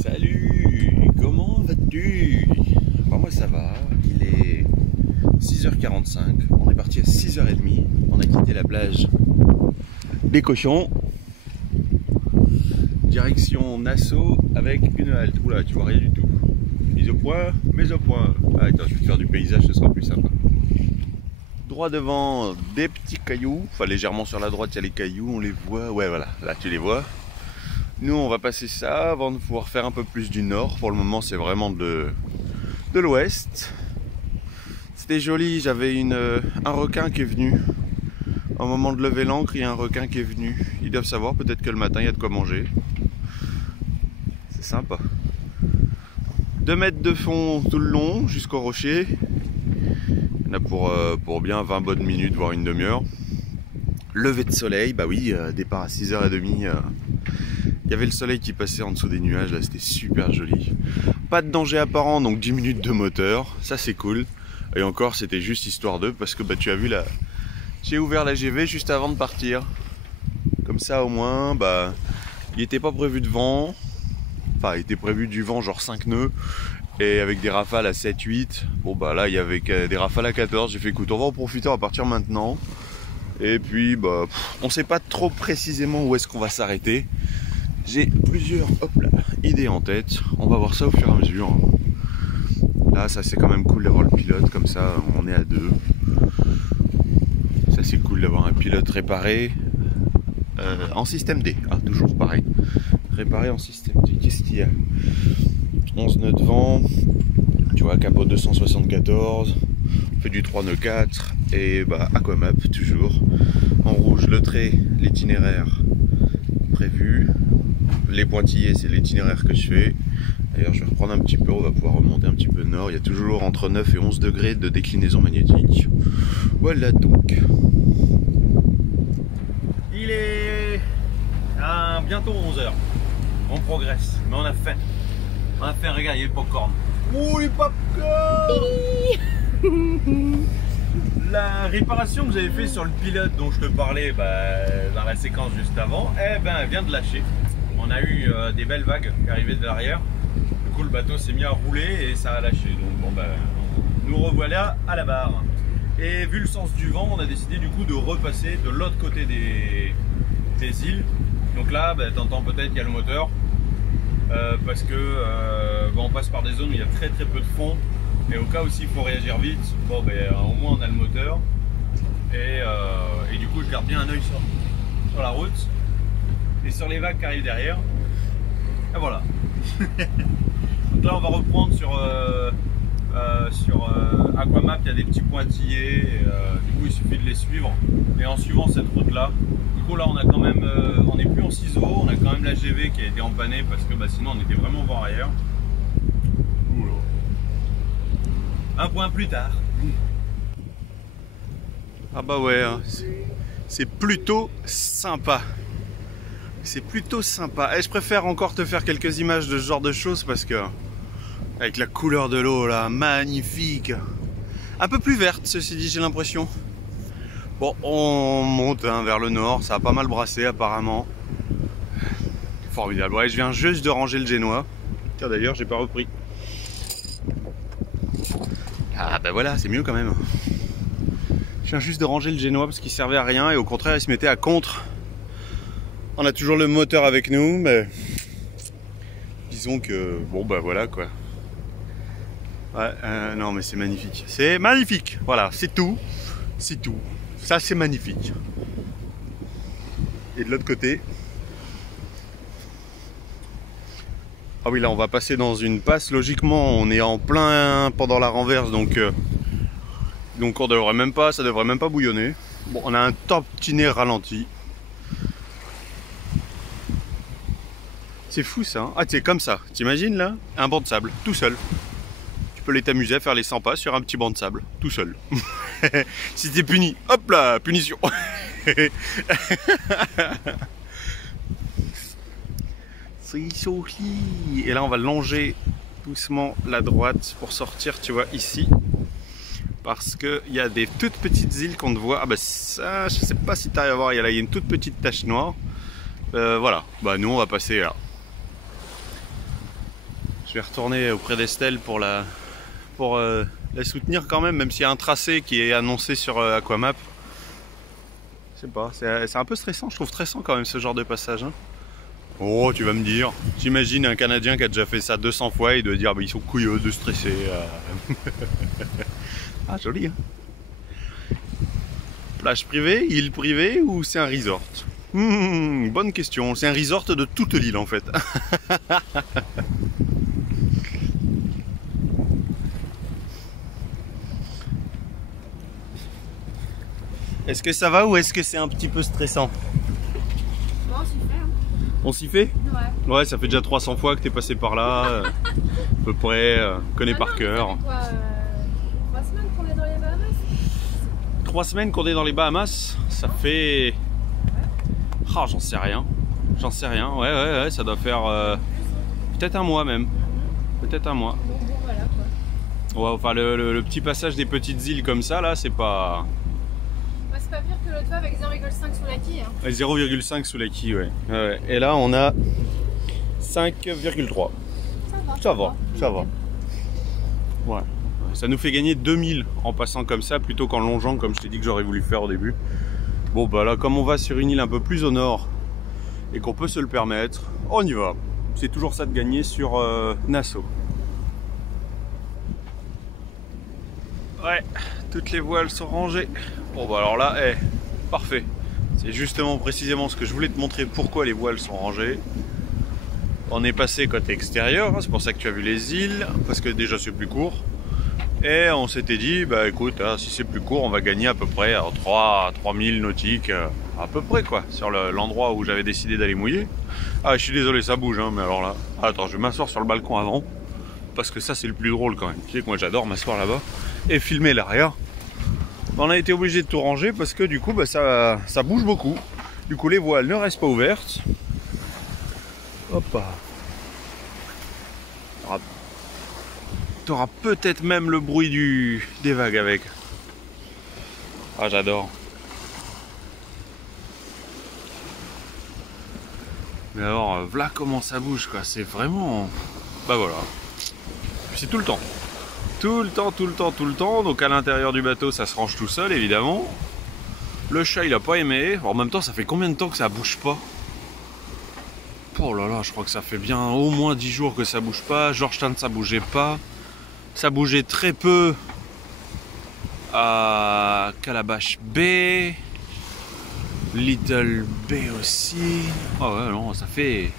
Salut, comment vas-tu? Moi ça va, il est 6h45, on est parti à 6h30, on a quitté la plage des Cochons, direction Nassau avec une halte. Oula, tu vois rien du tout. Mise au point, mais au point. Ah, attends, je vais te faire du paysage, ce sera plus sympa. Droit devant, des petits cailloux, enfin légèrement sur la droite il y a les cailloux, on les voit, ouais voilà, là tu les vois. Nous on va passer ça avant de pouvoir faire un peu plus du nord. Pour le moment c'est vraiment de l'ouest. C'était joli, j'avais un requin qui est venu. Au moment de lever l'ancre, il y a un requin qui est venu. Ils doivent savoir, peut-être que le matin il y a de quoi manger. C'est sympa. 2 mètres de fond tout le long jusqu'au rocher. Il y en a pour bien 20 bonnes minutes, voire une demi-heure. Lever de soleil, bah oui, départ à 6h30. Il y avait le soleil qui passait en dessous des nuages, là c'était super joli. Pas de danger apparent, donc 10 minutes de moteur, ça c'est cool. Et encore c'était juste histoire d'eux, parce que bah, tu as vu là, j'ai ouvert la GV juste avant de partir. Comme ça au moins, bah, il n'était pas prévu de vent. Enfin il était prévu du vent genre 5 nœuds. Et avec des rafales à 7-8. Bon bah là il y avait des rafales à 14. J'ai fait écoute, on va en profiter, on va partir maintenant. Et puis bah on sait pas trop précisément où est-ce qu'on va s'arrêter. J'ai plusieurs idées en tête. On va voir ça au fur et à mesure. Là ça c'est quand même cool d'avoir le pilote comme ça, on est à deux. Ça c'est cool d'avoir un pilote réparé en système D. Ah toujours pareil. Réparé en système D. Qu'est-ce qu'il y a? 11 nœuds de vent, tu vois, capot 274, on fait du 3 nœuds 4 et bah Aquamap toujours. En rouge le trait, l'itinéraire prévu, les pointillés c'est l'itinéraire que je fais. D'ailleurs je vais reprendre un petit peu, on va pouvoir remonter un petit peu nord, il y a toujours entre 9 et 11 degrés de déclinaison magnétique. Voilà donc. Il est bientôt 11h, on progresse, mais on a faim. On a fait regarder le popcorn. Ouh les popcorn. La réparation que j'avais fait sur le pilote dont je te parlais dans la séquence juste avant, elle vient de lâcher. On a eu des belles vagues qui arrivaient de l'arrière. Du coup le bateau s'est mis à rouler et ça a lâché. Donc bon nous revoilà à la barre. Et vu le sens du vent, on a décidé du coup de repasser de l'autre côté des îles. Donc là t'entends peut-être qu'il y a le moteur. Parce que on passe par des zones où il y a très peu de fond et au cas où il faut réagir vite, bon au moins on a le moteur et du coup je garde bien un œil sur la route et sur les vagues qui arrivent derrière et voilà. Donc là on va reprendre sur Aquamap, il y a des petits pointillés du coup il suffit de les suivre et en suivant cette route là. Du coup là on a quand même, on n'est plus en ciseaux, on a quand même la GV qui a été empannée parce que sinon on était vraiment vent arrière. Un point plus tard. Ah bah ouais, hein. C'est plutôt sympa. C'est plutôt sympa. Et je préfère encore te faire quelques images de ce genre de choses parce que avec la couleur de l'eau là, magnifique. Un peu plus verte ceci dit, j'ai l'impression. Bon, on monte vers le nord, ça a pas mal brassé apparemment. Formidable. Ouais, je viens juste de ranger le génois. Tiens d'ailleurs, j'ai pas repris. Ah bah voilà, c'est mieux quand même. Je viens juste de ranger le génois parce qu'il servait à rien et au contraire il se mettait à contre. On a toujours le moteur avec nous, mais disons que bon bah voilà quoi. Ouais, non mais c'est magnifique. C'est magnifique. Voilà, c'est tout. C'est tout. Ça c'est magnifique. Et de l'autre côté. Ah oui là on va passer dans une passe. Logiquement on est en plein pendant la renverse donc on devrait même pas, ça devrait même pas bouillonner. Bon on a un top petit nez ralenti. C'est fou ça. Hein, ah c'est comme ça. T'imagines là un banc de sable tout seul. Tu peux aller t'amuser à faire les 100 pas sur un petit banc de sable tout seul. Si t'es puni, hop là, punition. C'est joli. Et là on va longer doucement la droite pour sortir, tu vois, ici. Parce qu'il y a des toutes petites îles qu'on te voit. Ah bah ça, je sais pas si tu arrives à voir, il y a une toute petite tache noire. Voilà, bah nous on va passer là. Je vais retourner auprès d'Estelle pour la soutenir quand même s'il y a un tracé qui est annoncé sur Aquamap. Je sais pas, c'est un peu stressant, je trouve stressant quand même ce genre de passage. Hein. Oh, tu vas me dire, t'imagines un Canadien qui a déjà fait ça 200 fois, il doit dire bah, ils sont couilleux de stresser. Ah, joli, hein. Plage privée, île privée ou c'est un resort? Bonne question, c'est un resort de toute l'île en fait. Est-ce que ça va ou est-ce que c'est un petit peu stressant? Bon, on s'y fait. Hein. On s'y fait? Ouais. Ouais, ça fait déjà 300 fois que t'es passé par là, à peu près, connais par cœur. Ça fait quoi, 3 semaines qu'on est dans les Bahamas? 3 semaines qu'on est dans les Bahamas, ça fait... Ah, j'en sais rien. J'en sais rien, ouais, ça doit faire peut-être un mois même. Peut-être un mois. Bon, voilà quoi. Ouais, enfin, le petit passage des petites îles comme ça, là, c'est pas... Ouais, c'est pas pire que l'autre fois avec 0,5 sous la quille. Hein. 0,5 sous la quille, ouais. Et là, on a 5,3. Ça va. Ouais. Ça nous fait gagner 2000 en passant comme ça, plutôt qu'en longeant, comme je t'ai dit que j'aurais voulu faire au début. Bon, bah là, comme on va sur une île un peu plus au nord et qu'on peut se le permettre, on y va. C'est toujours ça de gagner sur Nassau. Ouais, toutes les voiles sont rangées. Bon, bah alors là, parfait. C'est justement précisément ce que je voulais te montrer, pourquoi les voiles sont rangées. On est passé côté extérieur, hein, c'est pour ça que tu as vu les îles, parce que déjà c'est plus court. Et on s'était dit, bah écoute, hein, si c'est plus court, on va gagner à peu près 3000 nautiques, à peu près quoi, sur l'endroit où j'avais décidé d'aller mouiller. Ah, je suis désolé, ça bouge, hein, mais alors là, attends, je vais m'asseoir sur le balcon avant, parce que ça c'est le plus drôle quand même. Tu sais que moi j'adore m'asseoir là-bas et filmer l'arrière. On a été obligé de tout ranger parce que du coup, bah, ça bouge beaucoup. Du coup, les voiles ne restent pas ouvertes. Hop. T'auras peut-être même le bruit des vagues avec. Ah, j'adore. Mais alors, voilà comment ça bouge, quoi. C'est vraiment... Bah voilà. C'est tout le temps. Tout le temps. Donc à l'intérieur du bateau, ça se range tout seul, évidemment. Le chat, il a pas aimé. En même temps, ça fait combien de temps que ça bouge pas? Oh là là, je crois que ça fait bien au moins 10 jours que ça bouge pas. Georgetown, ça bougeait pas. Ça bougeait très peu à Calabash Bay, Little Bay aussi. Ah ouais, non, ça fait...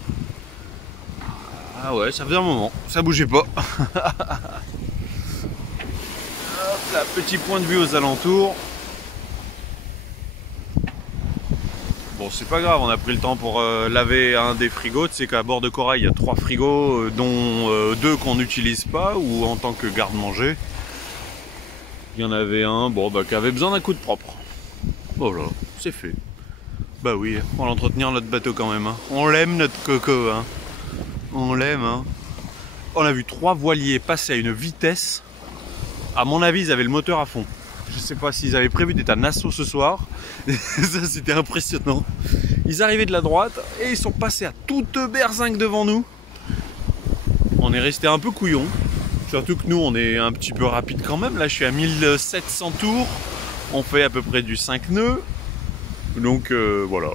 Ah ouais, ça faisait un moment, ça bougeait pas. Hop là, petit point de vue aux alentours. Bon, c'est pas grave, on a pris le temps pour laver un des frigos. Tu sais qu'à bord de Corail, il y a 3 frigos, dont 2 qu'on n'utilise pas ou en tant que garde-manger. Il y en avait un, bon, bah, qui avait besoin d'un coup de propre. Voilà, c'est fait. Bah oui, on va entretenir notre bateau quand même. Hein. On l'aime, notre coco. Hein. On l'aime. Hein. On a vu 3 voiliers passer à une vitesse. À mon avis, ils avaient le moteur à fond. Je sais pas s'ils avaient prévu d'être à Nassau ce soir. Ça, c'était impressionnant. Ils arrivaient de la droite et ils sont passés à toute berzingue devant nous. On est resté un peu couillon. Surtout que nous, on est un petit peu rapide quand même. Là, je suis à 1700 tours. On fait à peu près du 5 nœuds. Donc, voilà.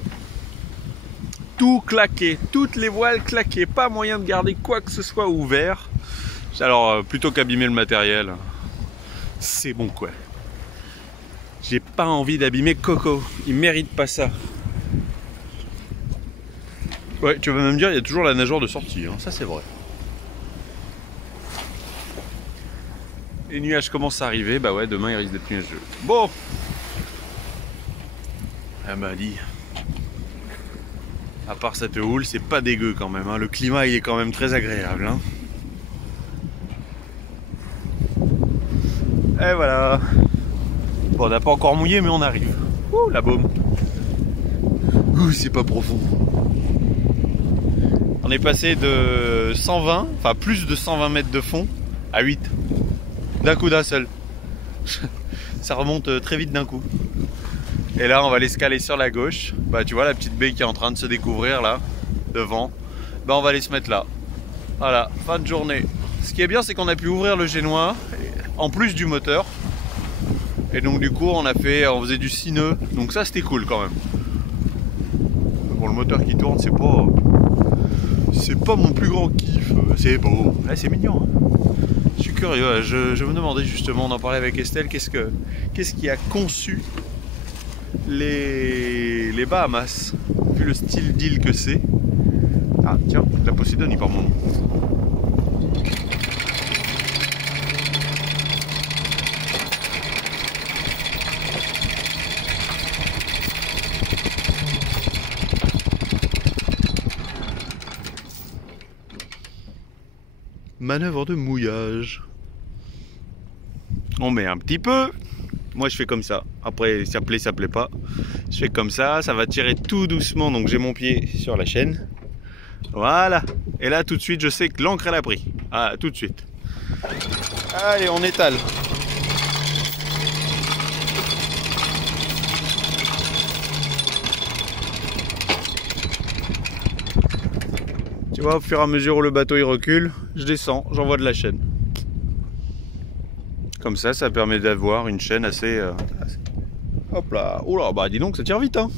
Tout claqué. Toutes les voiles claquées. Pas moyen de garder quoi que ce soit ouvert. Alors, plutôt qu'abîmer le matériel, c'est bon quoi. J'ai pas envie d'abîmer Coco, il mérite pas ça. Ouais, tu vas même dire, il y a toujours la nageoire de sortie, hein. Ça c'est vrai. Les nuages commencent à arriver, bah ouais, demain il risque d'être nuageux. Bon. Ah bah dit. À part cette houle, c'est pas dégueu quand même, hein. Le climat il est quand même très agréable, hein. Et voilà. Bon, on n'a pas encore mouillé, mais on arrive. Ouh, la baume. Ouh, c'est pas profond. On est passé de 120, enfin plus de 120 mètres de fond, à 8. D'un coup, d'un seul. Ça remonte très vite d'un coup. Et là, on va l'escaler sur la gauche. Bah, tu vois la petite baie qui est en train de se découvrir là, devant. Bah, on va aller se mettre là. Voilà, fin de journée. Ce qui est bien, c'est qu'on a pu ouvrir le génois, en plus du moteur. Et donc du coup, on faisait du 6 nœuds. Donc ça, c'était cool quand même. Bon, le moteur qui tourne, c'est pas mon plus grand kiff. C'est beau, là, c'est mignon. Hein. Je suis curieux. Je me demandais justement, on en parlait avec Estelle, qu'est-ce qui a conçu les Bahamas, vu le style d'île que c'est. Ah tiens, la Poséidon par mon nom. Manœuvre de mouillage. On met un petit peu. Moi je fais comme ça. Après ça plaît pas. Je fais comme ça va tirer tout doucement. Donc j'ai mon pied sur la chaîne. Voilà. Et là tout de suite je sais que l'ancre elle a pris. Ah, tout de suite. Allez, on étale. Tu vois, au fur et à mesure où le bateau il recule, je descends, j'envoie de la chaîne. Comme ça permet d'avoir une chaîne assez... Hop là, oh là, bah dis donc, ça tire vite, hein.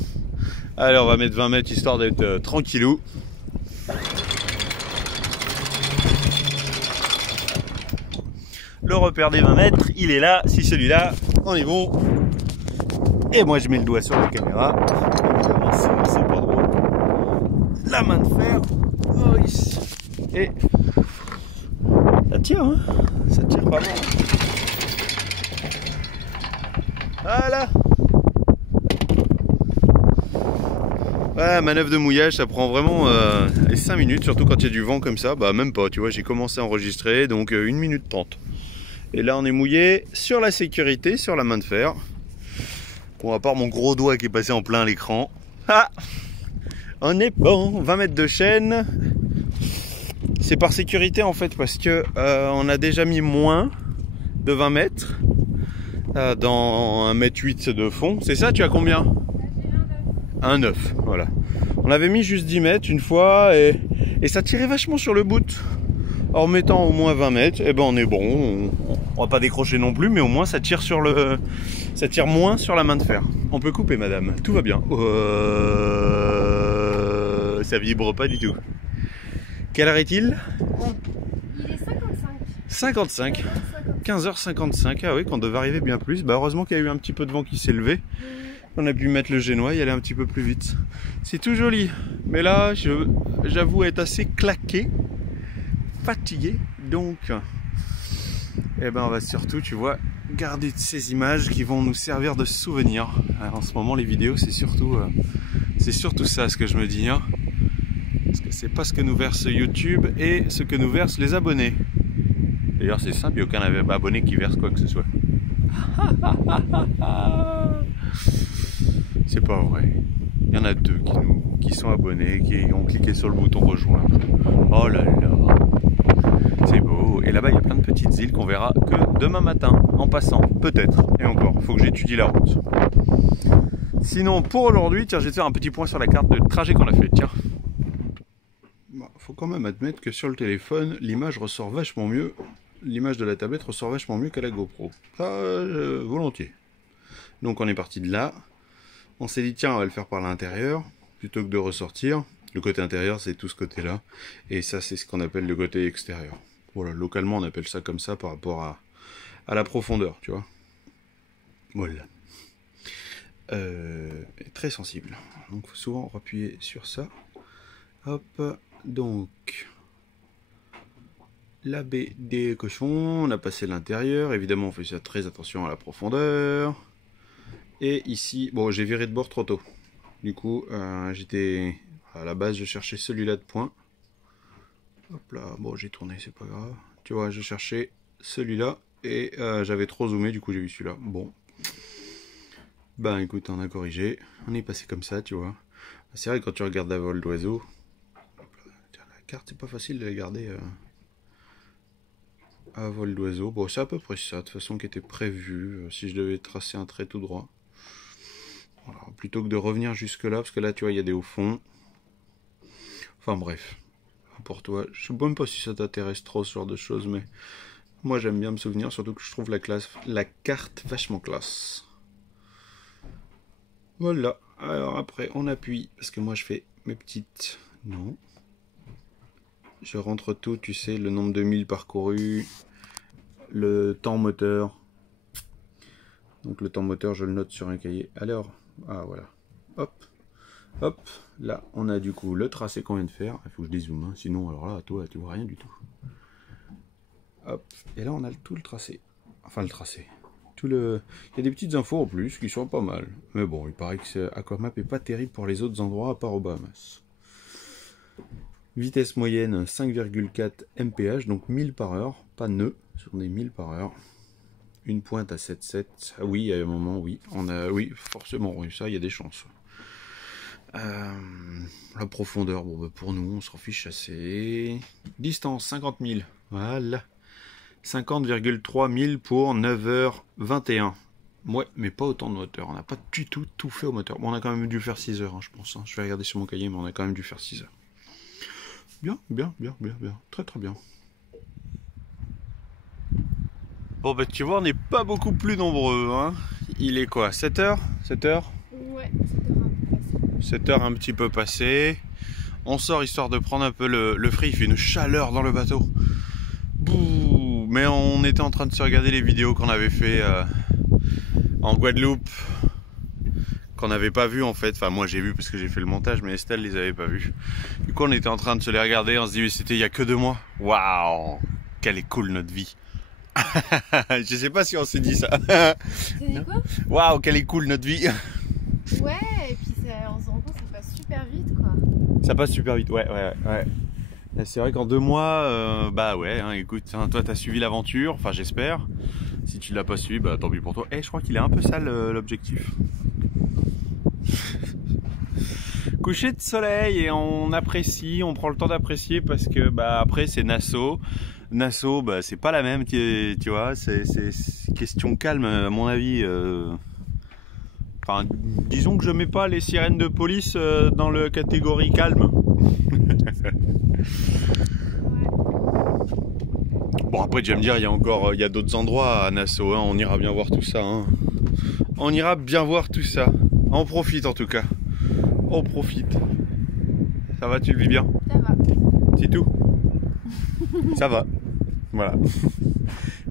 Allez, on va mettre 20 mètres histoire d'être tranquillou. Le repère des 20 mètres, il est là, si celui-là, on est bon. Et moi je mets le doigt sur la caméra. C'est pas drôle. La main de fer. Oh, ici. Et ça tire, hein. Ça tire pas mal. Voilà. Ouais, manœuvre de mouillage, ça prend vraiment 5 minutes, surtout quand il y a du vent comme ça. Bah même pas, tu vois, j'ai commencé à enregistrer, donc 1 minute 30. Et là on est mouillé sur la sécurité, sur la main de fer. Bon, à part mon gros doigt qui est passé en plein à l'écran. Ah, on est bon, 20 mètres de chaîne. C'est par sécurité en fait, parce que on a déjà mis moins de 20 mètres dans 1,8 m de fond. C'est ça, tu as combien? Un 9, voilà. On avait mis juste 10 mètres une fois et ça tirait vachement sur le bout. En mettant au moins 20 mètres, et ben on est bon. On va pas décrocher non plus, mais au moins ça tire sur ça tire moins sur la main de fer. On peut couper, madame. Tout va bien. Ça vibre pas du tout. Quelle heure est-il? Il est 55. 15h55. Ah oui, qu'on devait arriver bien plus. Bah heureusement qu'il y a eu un petit peu de vent qui s'est levé. On a pu mettre le génois et aller un petit peu plus vite. C'est tout joli. Mais là, j'avoue être assez claqué, fatigué. Donc, eh ben, on va surtout, tu vois, garder ces images qui vont nous servir de souvenir. Alors, en ce moment, les vidéos, c'est surtout ça, ce que je me dis. Hein. Parce que c'est pas ce que nous verse YouTube et ce que nous versent les abonnés. D'ailleurs, c'est simple, il n'y a aucun abonné qui verse quoi que ce soit. C'est pas vrai. Il y en a 2 qui sont abonnés, qui ont cliqué sur le bouton rejoindre. Oh là là. C'est beau. Et là-bas, il y a plein de petites îles qu'on verra que demain matin, en passant, peut-être. Et encore, faut que j'étudie la route. Sinon, pour aujourd'hui, tiens, je vais te faire un petit point sur la carte de trajet qu'on a fait. Tiens. Bon, faut quand même admettre que sur le téléphone, l'image ressort vachement mieux. L'image de la tablette ressort vachement mieux qu'à la GoPro. Ça, volontiers. Donc on est parti de là. On s'est dit tiens, on va le faire par l'intérieur plutôt que de ressortir. Le côté intérieur, c'est tout ce côté-là. Et ça, c'est ce qu'on appelle le côté extérieur. Voilà, localement, on appelle ça comme ça par rapport à la profondeur, tu vois. Voilà. Très sensible. Donc, il faut souvent appuyer sur ça. Hop, donc... La baie des cochons, on a passé l'intérieur. Évidemment, on fait ça très attention à la profondeur. Et ici, bon, j'ai viré de bord trop tôt. Du coup, j'étais à la base, je cherchais celui-là de point. Hop là, bon, j'ai tourné, c'est pas grave. Tu vois, je cherchais celui-là et j'avais trop zoomé, du coup, j'ai vu celui-là. Bon, ben écoute, on a corrigé. On est passé comme ça, tu vois. C'est vrai, quand tu regardes à vol d'oiseau, la carte, c'est pas facile de la garder. À vol d'oiseau, bon c'est à peu près ça de toute façon qui était prévu si je devais tracer un trait tout droit. Voilà, plutôt que de revenir jusque là, parce que là tu vois il y a des hauts fonds. Enfin bref, pour toi. Je sais même pas si ça t'intéresse trop ce genre de choses, mais moi j'aime bien me souvenir, surtout que je trouve la carte vachement classe. Voilà, alors après on appuie, parce que moi je fais mes petites... Non. Je rentre tout, tu sais, le nombre de milles parcourus, le temps moteur. Donc le temps moteur, je le note sur un cahier. Alors, ah voilà, hop, hop, là on a du coup le tracé qu'on vient de faire. Il faut que je dézoome, hein. Sinon alors là, toi tu vois rien du tout. Hop, et là on a tout le tracé. Enfin le tracé. Il y a des petites infos en plus qui sont pas mal. Mais bon, il paraît que Aquamap est pas terrible pour les autres endroits à part aux Bahamas. Vitesse moyenne 5,4 mph, donc 1000 par heure, pas nœud, on est 1000 par heure. Une pointe à 7,7. Ah oui, à un moment, oui. Oui, forcément, oui, ça, il y a des chances. La profondeur, bon, bah, pour nous, on s'en fiche assez. Distance, 50 000. Voilà. 50,3 000 pour 9h21. Ouais, mais pas autant de moteur. On n'a pas du tout fait au moteur. Bon, on a quand même dû faire 6 heures, hein, je pense. Hein. Je vais regarder sur mon cahier, mais on a quand même dû faire 6 heures. Bien. Très bien. Bon, bah, tu vois, on n'est pas beaucoup plus nombreux. Hein. Il est quoi, 7 heures 7 heures? Ouais, 7 heures un peu passé. 7 heures un petit peu passé. On sort histoire de prendre un peu le frais. Il fait une chaleur dans le bateau. Bouh. Mais on était en train de se regarder les vidéos qu'on avait fait en Guadeloupe, qu'on n'avait pas vu en fait. Enfin, moi j'ai vu parce que j'ai fait le montage, mais Estelle les avait pas vus. Du coup, on était en train de se les regarder. On se dit, mais c'était il y a que 2 mois. Waouh, quelle est cool notre vie. Je sais pas si on s'est dit ça. T'as dit quoi? Waouh, quelle est cool notre vie. Ouais, et puis on se rend compte que ça passe super vite, quoi. Ça passe super vite, ouais. C'est vrai qu'en 2 mois, bah ouais, hein, écoute, hein, toi t'as suivi l'aventure, enfin j'espère. Si tu l'as pas suivi, bah tant pis pour toi. Je crois qu'il est un peu sale l'objectif. Coucher de soleil et on apprécie, on prend le temps d'apprécier parce que bah après c'est Nassau. Nassau, bah c'est pas la même, tu vois, c'est question calme à mon avis. Enfin, disons que je mets pas les sirènes de police dans la catégorie calme. Bon, après tu vas me dire, il y a d'autres endroits à Nassau, hein, on ira bien voir tout ça. Hein. On ira bien voir tout ça. On profite en tout cas. On profite. Ça va, tu le vis bien? Ça va. C'est tout. Ça va. Voilà.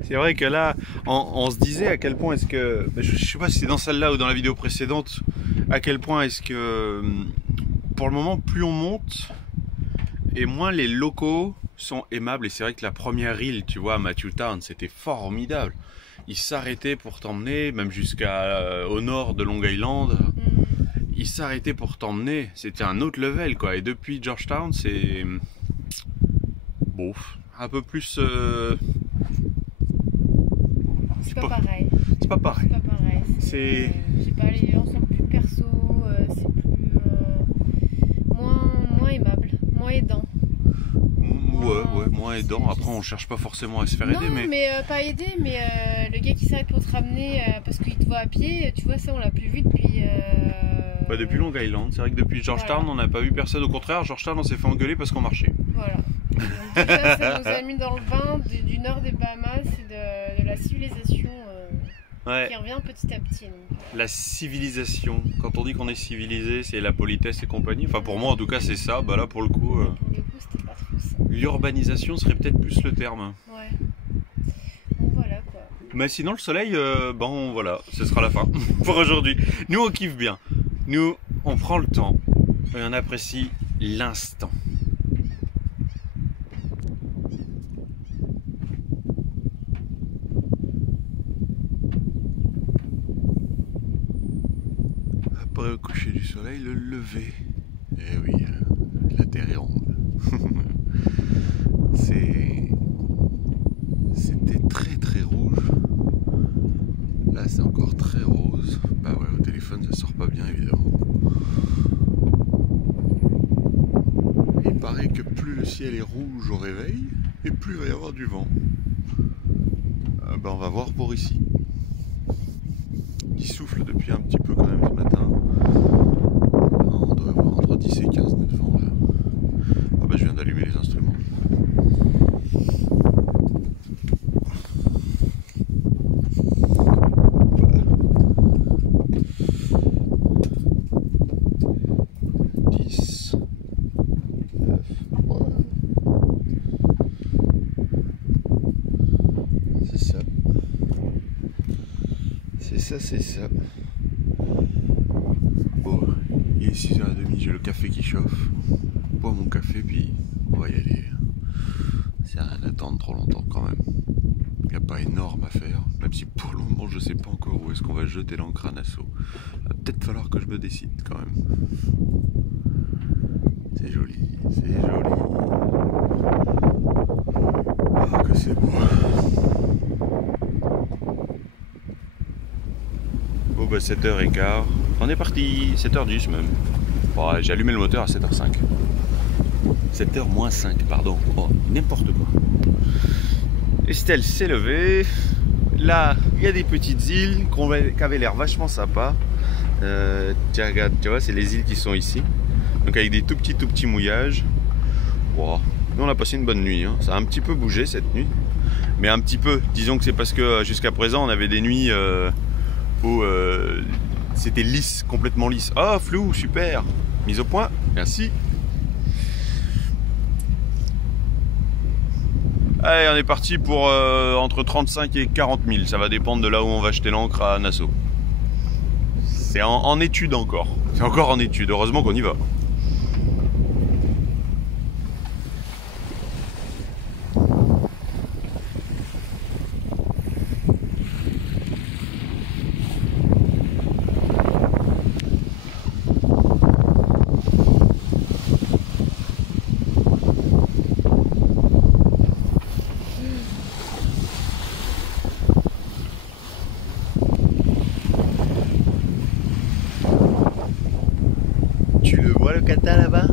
C'est vrai que là, on se disait à quel point est-ce que... Je sais pas si c'est dans celle-là ou dans la vidéo précédente, à quel point est-ce que... Pour le moment, plus on monte, et moins les locaux sont aimables. Et c'est vrai que la première île, tu vois, à Matthewtown, c'était formidable. Ils s'arrêtaient pour t'emmener, même jusqu'au nord de Long Island. Ils s'arrêtaient pour t'emmener. C'était un autre level, quoi. Et depuis Georgetown, c'est... Bon, un peu plus... C'est pas pareil. C'est pas pareil. C'est pas pareil. C'est... Je sais pas, les gens sont plus perso, c'est plus... moins aimable, moins aidant. Ouais, moins aidant. Après, on cherche pas forcément à se faire aider, mais... pas aider, mais le gars qui s'arrête pour te ramener parce qu'il te voit à pied, tu vois, ça on l'a plus vu depuis... Bah, depuis Long Island. C'est vrai que depuis Georgetown, voilà. On n'a pas vu personne. Au contraire, Georgetown, on s'est fait engueuler parce qu'on marchait. Voilà. Donc, déjà, ça nous a mis dans le bain du nord des Bahamas et de la civilisation Ouais. qui revient petit à petit. Donc. La civilisation. Quand on dit qu'on est civilisé, c'est la politesse et compagnie. Enfin, pour moi, en tout cas, c'est ça. Bah là, pour le coup... Pour le coup, c'était pas trop ça. L'urbanisation serait peut-être plus le terme. Ouais. Donc voilà quoi. Mais sinon, le soleil, bon, voilà, ce sera la fin pour aujourd'hui. Nous, on kiffe bien. Nous, on prend le temps et on apprécie l'instant. Après le coucher du soleil, le lever. Eh oui, la terre est ronde. C'était très rouge. Là, c'est encore très rose. Bah ouais, au téléphone, ça sort pas bien, évidemment. Il paraît que plus le ciel est rouge au réveil, et plus il va y avoir du vent. Bah, on va voir pour ici. Il souffle depuis un petit peu quand même ce matin. On doit avoir entre 10 et 15 de vent là. Ah bah je viens d'allumer les instruments. ça c'est ça. Bon, il est 6h30, j'ai le café qui chauffe. Je bois mon café puis on va y aller. C'est rien d'attendre trop longtemps quand même. Il n'y a pas énorme à faire, même si pour le moment je sais pas encore où est-ce qu'on va jeter l'ancre à Nassau. Il va peut-être falloir que je me décide quand même. C'est joli, c'est joli. Ah que c'est beau. Bon bah 7h15, on est parti, 7h10 même. Bon, j'ai allumé le moteur à 7h05. 7h moins 5, pardon. Oh, n'importe quoi. Estelle s'est levée. Là, il y a des petites îles qui avaient l'air vachement sympas. Tiens, regarde, tu vois, c'est les îles qui sont ici. Donc avec des tout petits mouillages. Wow. Nous, on a passé une bonne nuit. Hein. Ça a un petit peu bougé cette nuit. Mais un petit peu. Disons que c'est parce que jusqu'à présent, on avait des nuits où c'était lisse, complètement lisse. Oh, flou, super. Mise au point, merci. Allez, on est parti pour entre 35 et 40 000. Ça va dépendre de là où on va jeter l'ancre à Nassau. C'est en étude encore. C'est encore en étude. Heureusement qu'on y va. Tu le vois le kata là-bas?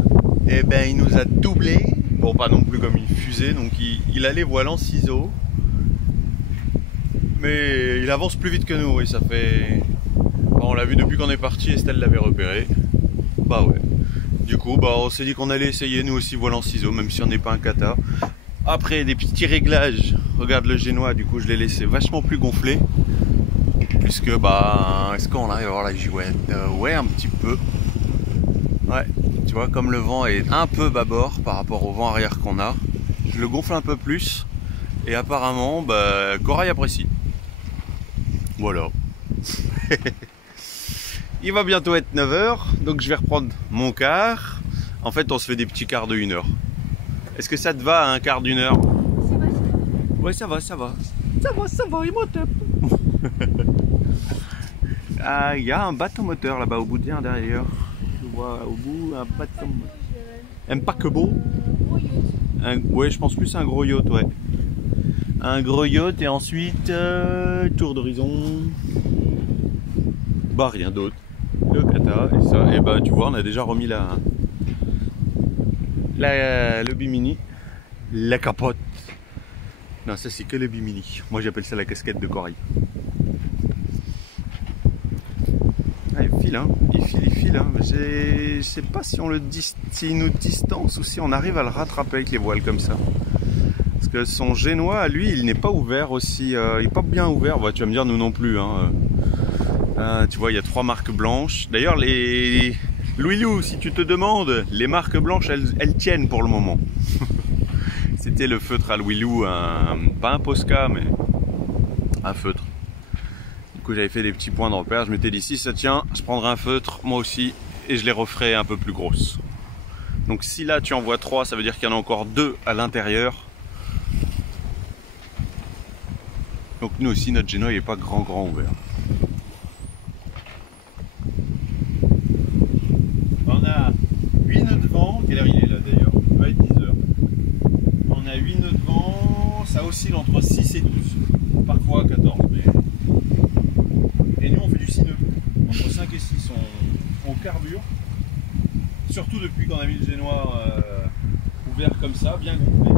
Eh ben il nous a doublé. Bon, pas non plus comme une fusée, donc il a les voiles en ciseaux. Mais il avance plus vite que nous, oui, ça fait... Bon, on l'a vu depuis qu'on est parti, Estelle l'avait repéré. Bah ouais. Du coup, bah on s'est dit qu'on allait essayer nous aussi voile en ciseaux, même si on n'est pas un kata. Après des petits réglages, regarde le génois, du coup je l'ai laissé vachement plus gonflé. Puisque bah, est-ce qu'on arrive à voir la girouette? Ouais, un petit peu. Ouais, tu vois, comme le vent est un peu bâbord par rapport au vent arrière qu'on a, je le gonfle un peu plus et apparemment, bah, Corail apprécie. Voilà. Il va bientôt être 9h, donc je vais reprendre mon quart. En fait, on se fait des petits quarts de 1 heure. Est-ce que ça te va à un quart d'1 heure? Ça va, ça va. Ouais, ça va, ça va. Ça va, il moteur. Ah, il y a un bateau moteur là-bas au bout de derrière. Je vois au bout un bateau moteur. Un paquebot. Ouais, je pense plus à un gros yacht, ouais. Un gros yacht et ensuite tour d'horizon. Bah rien d'autre. Le kata et ça. Et bah tu vois, on a déjà remis le bimini. La capote. Non, ça c'est que le bimini. Moi j'appelle ça la casquette de corail. Ah, il file, hein. Il file, hein. Je sais pas si s'il nous distance ou si on arrive à le rattraper avec les voiles comme ça. Parce que son génois, lui, il n'est pas ouvert aussi. Il n'est pas bien ouvert. Bah, tu vas me dire, nous non plus. Hein. Tu vois, il y a 3 marques blanches. D'ailleurs, les Louis Lou, si tu te demandes, les marques blanches, elles tiennent pour le moment. C'était le feutre à Louis Lou, pas un Posca, mais un feutre. Du coup, j'avais fait des petits points de repère. Je m'étais dit, si ça tient, je prendrai un feutre, moi aussi, et je les referai un peu plus grosses. Donc si là, tu en vois 3, ça veut dire qu'il y en a encore 2 à l'intérieur. Donc nous aussi, notre génois n'est pas grand ouvert. On a 8 nœuds de vent. Quelle heure il est là d'ailleurs? Il va être 10h. On a 8 nœuds de vent. Ça oscille entre 6 et 12. Parfois 14. Mais... Et nous on fait du 6 nœuds. Entre 5 et 6 on carbure. Surtout depuis qu'on a mis le génois ouvert comme ça, bien gonflé.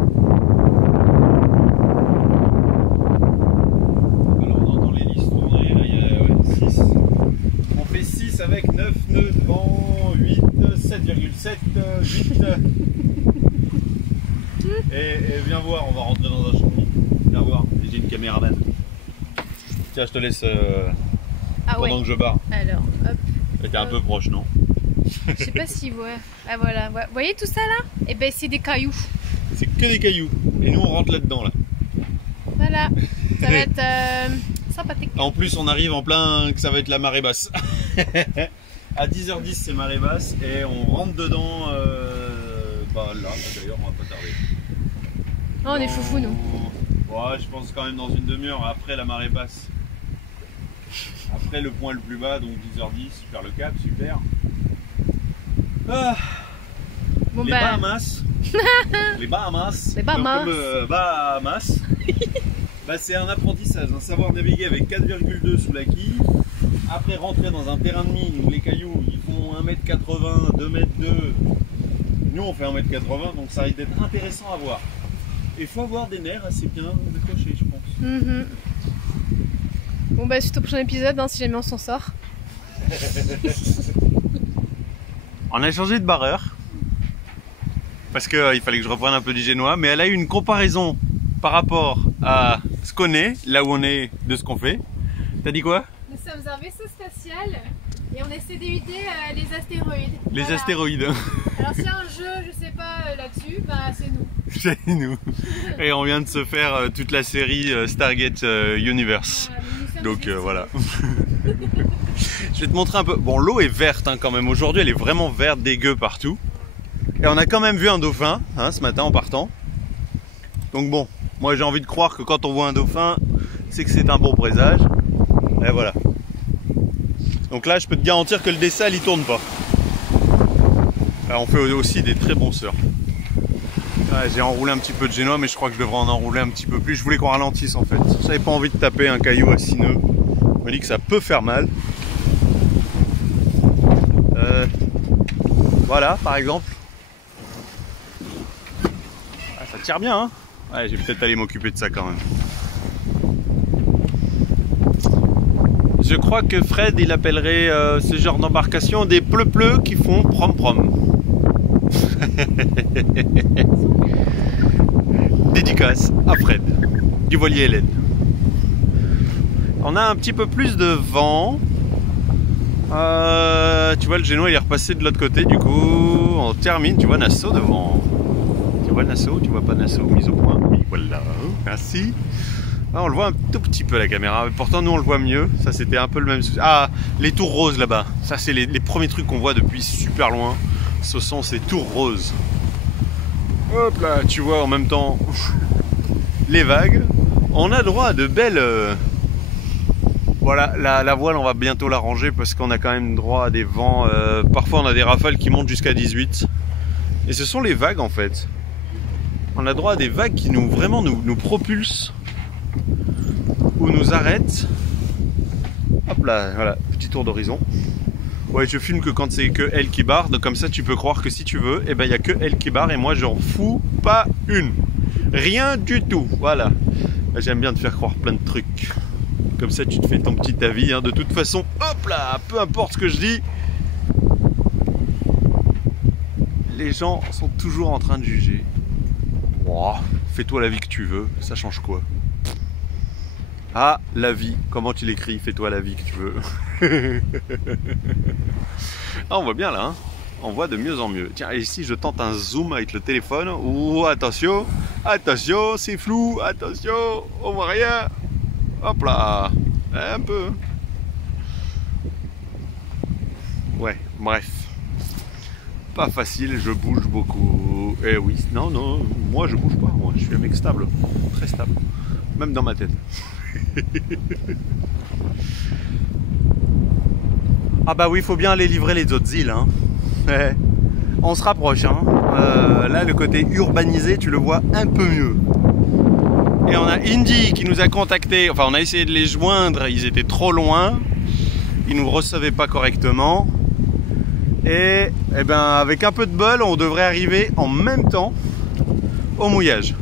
Alors on entend l'hélice tourner, là il y a 6. On fait 6 avec 9 nœuds de vent, 8, 7,7, 8. Et viens voir, on va rentrer dans un champ. Viens voir, j'ai une caméraman. Tiens, je te laisse pendant que je barre. Alors, hop. T'es un peu proche, non? Je sais pas si vous voyez. Ah voilà, vous voyez tout ça là? Eh ben c'est des cailloux. C'est que des cailloux. Et nous on rentre là-dedans là. Voilà. Ça va être sympathique. En plus, on arrive en plein que ça va être la marée basse. À 10h10, c'est marée basse et on rentre dedans. Bah là, d'ailleurs, on va pas tarder. Oh, on est foufou, nous. Ouais, je pense quand même dans une demi-heure après la marée basse. Après le point le plus bas, donc 10h10, faire le cap, super. Ah. Bon, Les Bahamas. Les Bahamas. Les Bahamas. Comme, Bahamas. Bah, c'est un apprentissage, un savoir naviguer avec 4,2 sous la quille. Après rentrer dans un terrain de mine où les cailloux ils font 1m80, 2m2. Nous on fait 1m80, donc ça risque d'être intéressant à voir. Il faut avoir des nerfs assez bien décrochés, je pense. Bon bah suite au prochain épisode, hein, si jamais on s'en sort. On a changé de barreur. Parce qu'il fallait que je reprenne un peu du génois, mais elle a eu une comparaison par rapport à ce qu'on est, là où on est, de ce qu'on fait. T'as dit quoi? Nous sommes un vaisseau spatial et on essaie d'éviter les astéroïdes. Les voilà. Astéroïdes. Alors s'il y a un jeu, je sais pas, là-dessus, bah c'est nous. C'est nous. Et on vient de se faire toute la série Stargate Universe. Donc voilà. Je vais te montrer un peu. Bon, l'eau est verte hein, quand même. Aujourd'hui, elle est vraiment verte, dégueu partout. Et on a quand même vu un dauphin hein, ce matin en partant. Donc bon, moi j'ai envie de croire que quand on voit un dauphin, c'est que c'est un bon présage. Et voilà. Donc là, je peux te garantir que le dessal il tourne pas. Alors, on fait aussi des très bons surfs. Ouais, j'ai enroulé un petit peu de génois, mais je crois que je devrais en enrouler un petit peu plus. Je voulais qu'on ralentisse en fait. J'avais pas envie de taper un caillou à 6 nœuds. On m'a dit que ça peut faire mal. Voilà, par exemple. Ah, ça tire bien, hein. Ouais, j'ai peut-être allé m'occuper de ça quand même. Je crois que Fred, il appellerait ce genre d'embarcation des pleu-pleu qui font prom-prom. Dédicace à Fred, du voilier Hélène. On a un petit peu plus de vent. Tu vois, le génois il est repassé de l'autre côté, du coup on termine. Tu vois Nassau devant. Tu vois Nassau, tu vois pas Nassau, mise au point. Oui, voilà, merci. Ah, on le voit un tout petit peu la caméra, pourtant nous on le voit mieux. Ça c'était un peu le même souci. Ah, les tours roses là-bas. Ça c'est les premiers trucs qu'on voit depuis super loin. Ce sont ces tours roses. Hop là, tu vois en même temps les vagues. On a droit à de belles... Voilà, la voile on va bientôt la ranger parce qu'on a quand même droit à des vents. Parfois on a des rafales qui montent jusqu'à 18. Et ce sont les vagues en fait. On a droit à des vagues qui vraiment nous propulsent. Ou nous arrêtent. Hop là, voilà, petit tour d'horizon. Ouais, je filme que quand c'est que elle qui barre, donc comme ça tu peux croire que si tu veux, eh ben il n'y a que elle qui barre et moi j'en fous pas une. Rien du tout, voilà. J'aime bien te faire croire plein de trucs. Comme ça tu te fais ton petit avis, hein. De toute façon, hop là, peu importe ce que je dis, les gens sont toujours en train de juger. Oh, fais-toi la vie que tu veux, ça change quoi? Ah, la vie, comment tu l'écris? Fais-toi la vie que tu veux. Ah, on voit bien là, hein, on voit de mieux en mieux. Tiens, et ici je tente un zoom avec le téléphone. Oh, attention, attention, c'est flou, attention, on voit rien. Hop là, un peu. Ouais, bref. Pas facile, je bouge beaucoup. Eh oui, non, non, moi je bouge pas, moi je suis un mec stable, très stable. Même dans ma tête. Ah bah oui, il faut bien aller livrer les autres îles. Hein. On se rapproche. Hein. Là, le côté urbanisé, tu le vois un peu mieux. Et on a Indy qui nous a contactés. Enfin, on a essayé de les joindre. Ils étaient trop loin. Ils nous recevaient pas correctement. Et ben, avec un peu de bol, on devrait arriver en même temps au mouillage.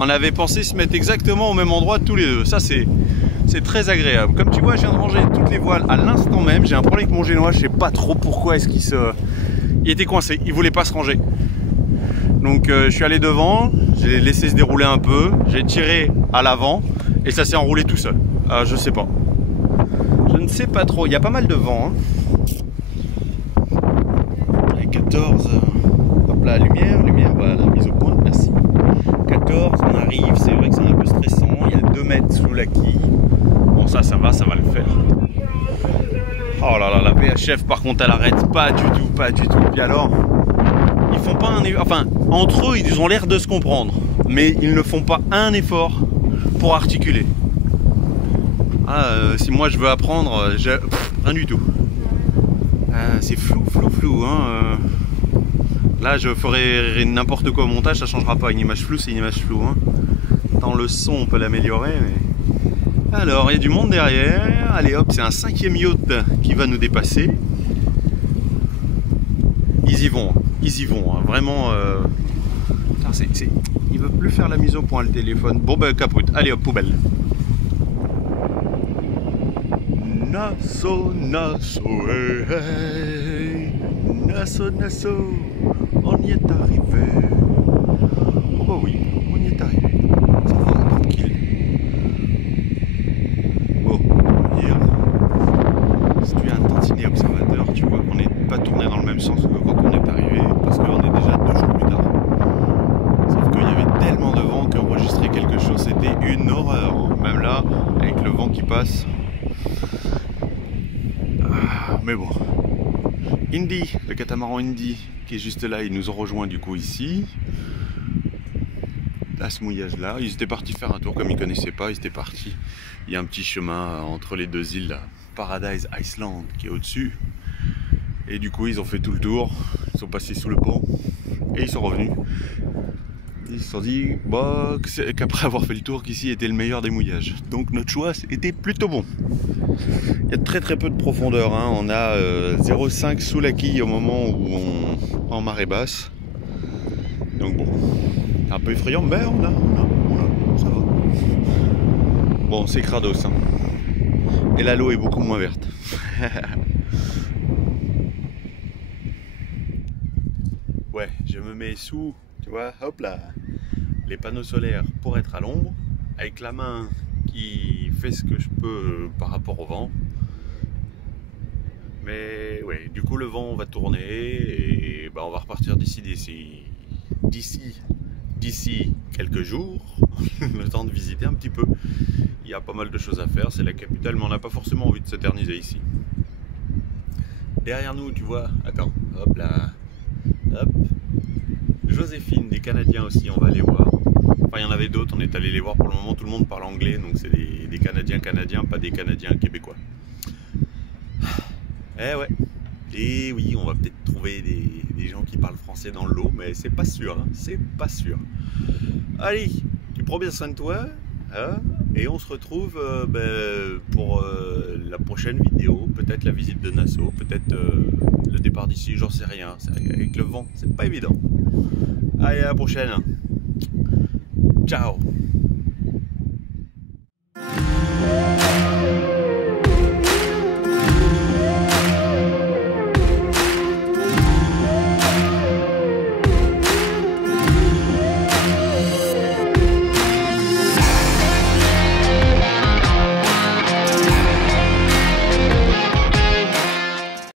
On avait pensé se mettre exactement au même endroit tous les deux. Ça, c'est très agréable. Comme tu vois, je viens de ranger toutes les voiles à l'instant même. J'ai un problème avec mon génois. Je sais pas trop pourquoi est-ce qu'il il était coincé. Il voulait pas se ranger. Donc, je suis allé devant. J'ai laissé se dérouler un peu. J'ai tiré à l'avant et ça s'est enroulé tout seul. Je sais pas. Je ne sais pas trop. Il y a pas mal de vent. Hein. 14. Hop là, lumière, voilà, mise au point, merci. 14, on arrive, c'est vrai que c'est un peu stressant, il y a 2 mètres sous la quille. Bon, ça va le faire. Oh là là, la VHF par contre elle arrête pas du tout, pas du tout. Puis alors, ils font pas un effort, enfin entre eux ils ont l'air de se comprendre, mais ils ne font pas un effort pour articuler. Si moi je veux apprendre, rien du tout. C'est flou hein. Là je ferai n'importe quoi au montage, ça changera pas. Une image floue c'est une image floue hein. Dans le son on peut l'améliorer mais... Alors il y a du monde derrière. Allez hop, c'est un 5e yacht qui va nous dépasser. Ils y vont hein. Vraiment il veut plus faire la mise au point le téléphone. Bon ben capote, allez hop, poubelle. Nassau, Nassau, hey, hey. Nassau, Nassau, on y est arrivé. Oh bah oui, on y est arrivé. Ça va, tranquille. Bon, hier, si tu es un tantinet observateur, tu vois qu'on n'est pas tourné dans le même sens que quand on est arrivé, parce qu'on est déjà 2 jours plus tard. Sauf qu'il y avait tellement de vent qu'enregistrer quelque chose, c'était une horreur. Même là, avec le vent qui passe. Mais bon, Indy, le catamaran Indy qui est juste là, ils nous ont rejoint du coup ici, à ce mouillage là. Ils étaient partis faire un tour comme ils ne connaissaient pas, ils étaient partis. Il y a un petit chemin entre les 2 îles là, Paradise Island qui est au dessus. Et du coup ils ont fait tout le tour, ils sont passés sous le pont et ils sont revenus. Ils se sont dit bah, qu'après avoir fait le tour qu'ici était le meilleur des mouillages. Donc notre choix était plutôt bon. Il y a très peu de profondeur, hein. On a 0,5 sous la quille au moment où en marée basse. Donc bon, un peu effrayant, mais on a, ça va. Bon, c'est crados, hein. Et là l'eau est beaucoup moins verte. Ouais, je me mets sous, tu vois, hop là, les panneaux solaires pour être à l'ombre, avec la main qui fait ce que je peux par rapport au vent. Mais ouais, du coup le vent va tourner et bah, on va repartir d'ici quelques jours, le temps de visiter un petit peu. Il y a pas mal de choses à faire, c'est la capitale, mais on n'a pas forcément envie de s'éterniser ici. Derrière nous, tu vois, attends, hop là, hop, Joséphine, des Canadiens aussi, on va aller voir. Enfin, il y en avait d'autres, on est allé les voir. Pour le moment, tout le monde parle anglais, donc c'est des Canadiens, pas des Canadiens québécois. Eh ouais, et oui, on va peut-être trouver des gens qui parlent français dans le lot, mais c'est pas sûr, hein, c'est pas sûr. Allez, tu prends bien soin de toi, hein, et on se retrouve pour la prochaine vidéo, peut-être la visite de Nassau, peut-être le départ d'ici, j'en sais rien, avec le vent, c'est pas évident. Allez, à la prochaine. Ciao.